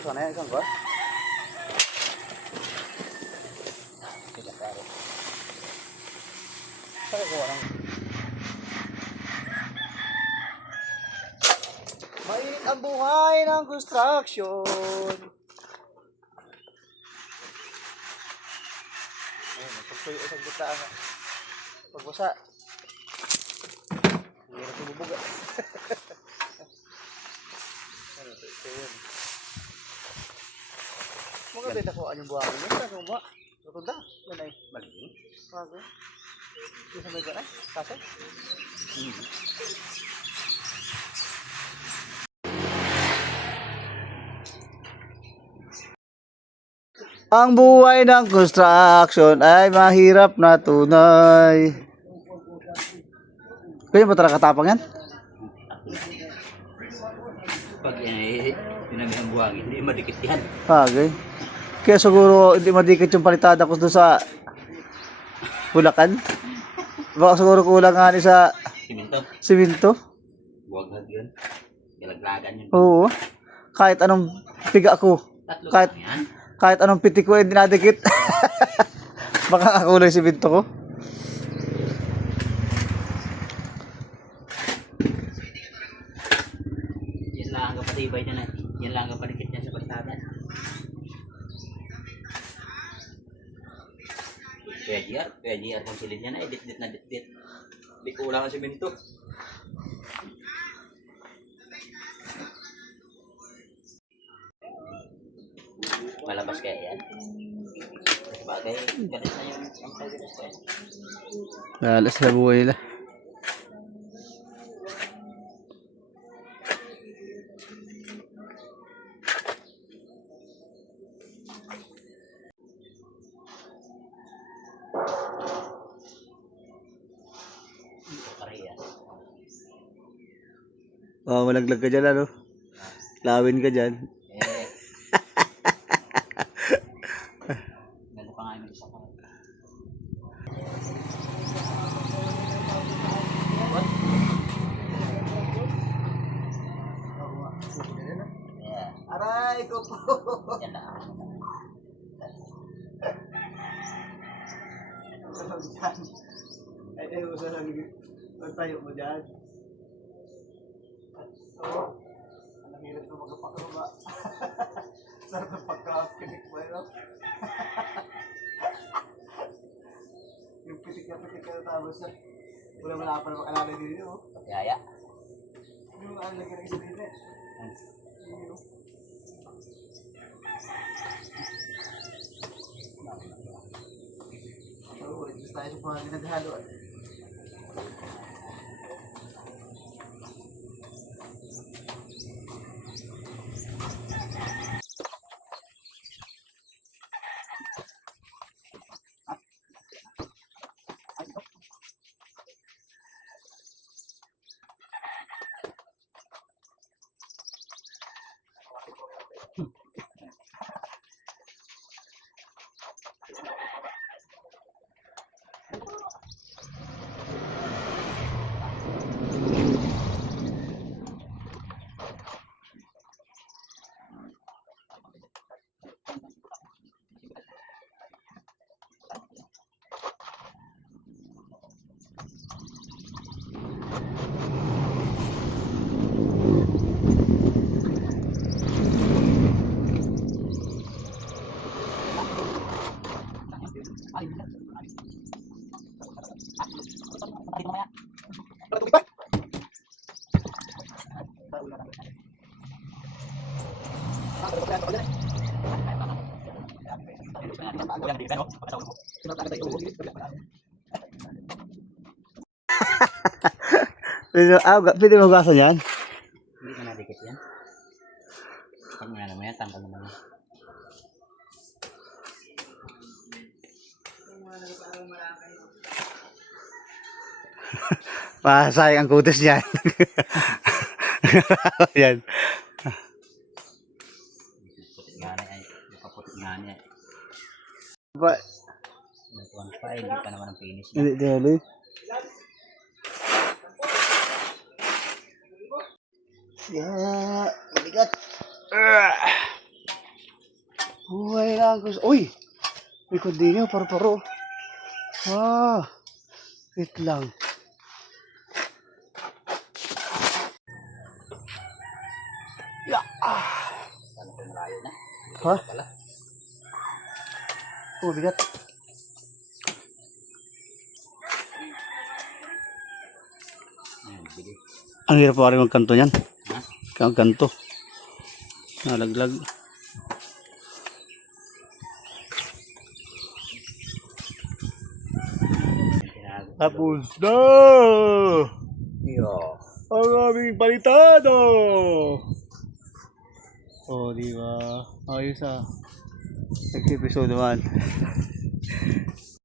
sana yan isang ba? Tidak tayo. Saka kuha lang. Mainit ang buhay ng construction. Ayun, pagsuyo isang gita nga. Pagbasa. Hindi na tumubuga. Ano ito yun? Mga beta ko anyong buhangin yun. Ano ba? Rotunda? Yan ay maling. Bago. Yung sa may ganay? Kaso? Ang buhay ng construction ay mahirap na tunay. Kaya ba talaga katapang yan? Pag pinagay ang buhangin, hindi madikit yan. Bagay. Kaya siguro hindi madikit yung palitada ko doon sa Bulacan. Baka siguro kulang nga ni sa simento. Buwag yun. Galaglagan yun. Oo. Kahit anong piga ko. Kahit anong pitik ko hindi nadikit. Baka kakulay simento ko. Yan lang ang kapatibay niya na. Yan lang ang palikit niya sa palitada. Kaya GR kung silid niya na, dit-dit na dit-dit. Di ko ulang ang simento. Malabas kaya yan. Bagay, galit na yung ang pagkitas ko yan. Alas na buhay nila. Oh, malaglag ka dyan, ano? Lawin ka dyan. Gano'n pa nga yung isa ko. Aray ko po! Yan lang. Ay, usa lang tayo mo dyan. So, ang hirap na magpapakaba. Sarap ng pagka-pitik mo yun. Yung pitik na tapos na wala pa na makalala din yun. Yaya. Yung lagyan ng isa dito eh. Yun. Oo, gusto tayo sa mga naghalo. Pwede mo gasan yan? Hindi ka nadikit yan. Pag nga naman yan, tanggal naman yan. Sayang ang kutis niyan. Yan. Putit nga na ay. Paputit nga niya. Ba? Nagkuhan pa, hindi pa naman ang finish niya. Hindi dali. Yeah, mabigat. Buhay lang gusto. Uy! May kundinyo, paro-paro. Ah! Wait lang. Ya! Paano kung malayo na? Ha? Pala. Oh, bigat. Bili. Ang hirap pa rin magkanto yan. Ha? Ang kanto. Nalaglag. Tapos na! Yo. Ang aming palitado! Oh, di ba? Ayos ah. Next episode naman.